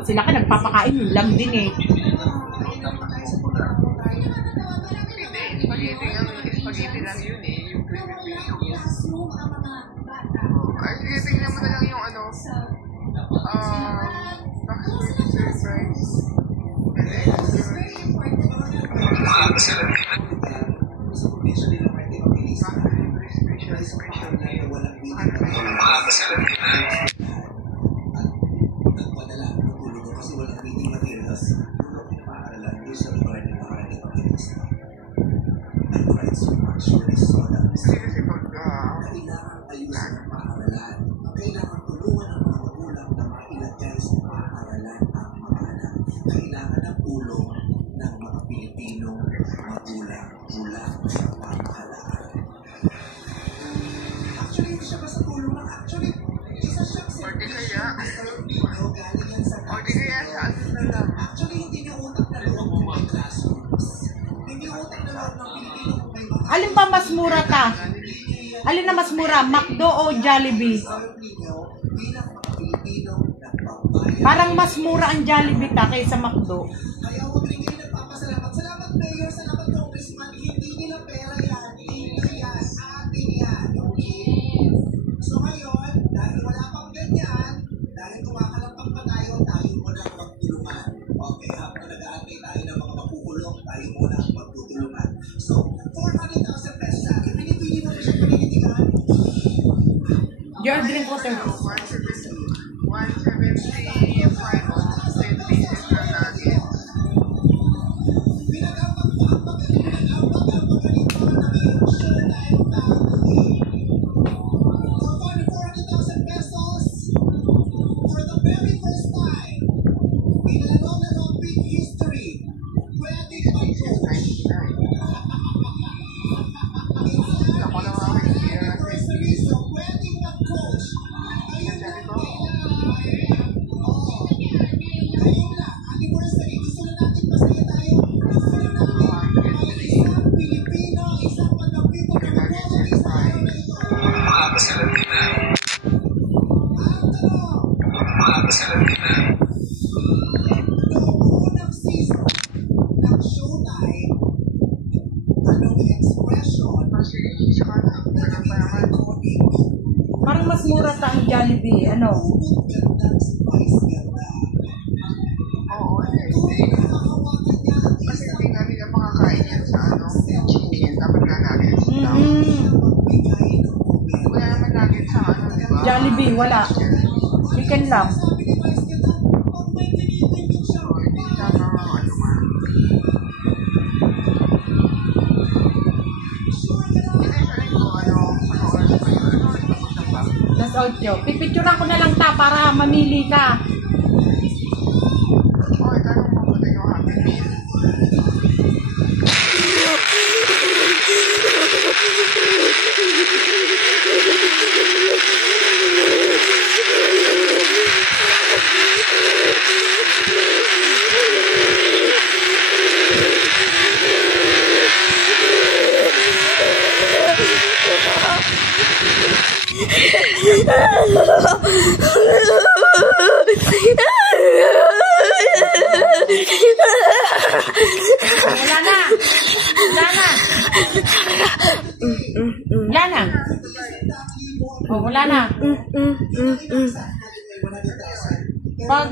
pag sila ka nagpapakain, yun lang din eh. Spaghetti lang yun eh, yung creamy. Ay, sige, tingnan mo na lang yung ano, surprise. Kailangan tulungan ang mga magulang na mailagay sa paaralan ang mga anak. Kailangan ng tulong ng mga Pilipinong magulang mula sa pamahalaan. Actually, hindi siya basta tulong lang. Actually, isa siyang service. Or di kaya sa ano na lang. Actually, hindi niya utak na loob ng mga classrooms. Hindi utak na loob ng Pilipino kung may mga... Alin pa mas mura ta? Alin na mas mura? McDo o Jollibee? Parang mas mura ang Jollibee ta kaysa McDo. Kaya huwag rin kayo nagpapasalamat. Salamat Mayor, salamat Congressman. Hindi nila pera yan. Hindi yan. Atin yan. Okay? So ngayon, dahil wala pang ganyan, dahil kumakalampang pa tayo muna ang magtulungan. Okay, habang nag-aantay tayo ng mga makukulong, tayo muna ang magtutulungan. So, 400,000 pesos sa akin. Pinipili mo na siya pinitigan. Your drink water. 175 10 pieces na natin. Parang mas mura ta ang Jollibee, ano? Oo, kasi hindi namin na makakain yan sa ano, chicken, dapat na natin. Wala naman natin sa ano, diba? Jollibee, wala. Chicken lang. Las 8. Pipicturean ko na lang ta para mamili ka. Oh, tanong mo muna yung Happy Meal. Wala na. Wala na. Wala na. Oh, wala na. Pag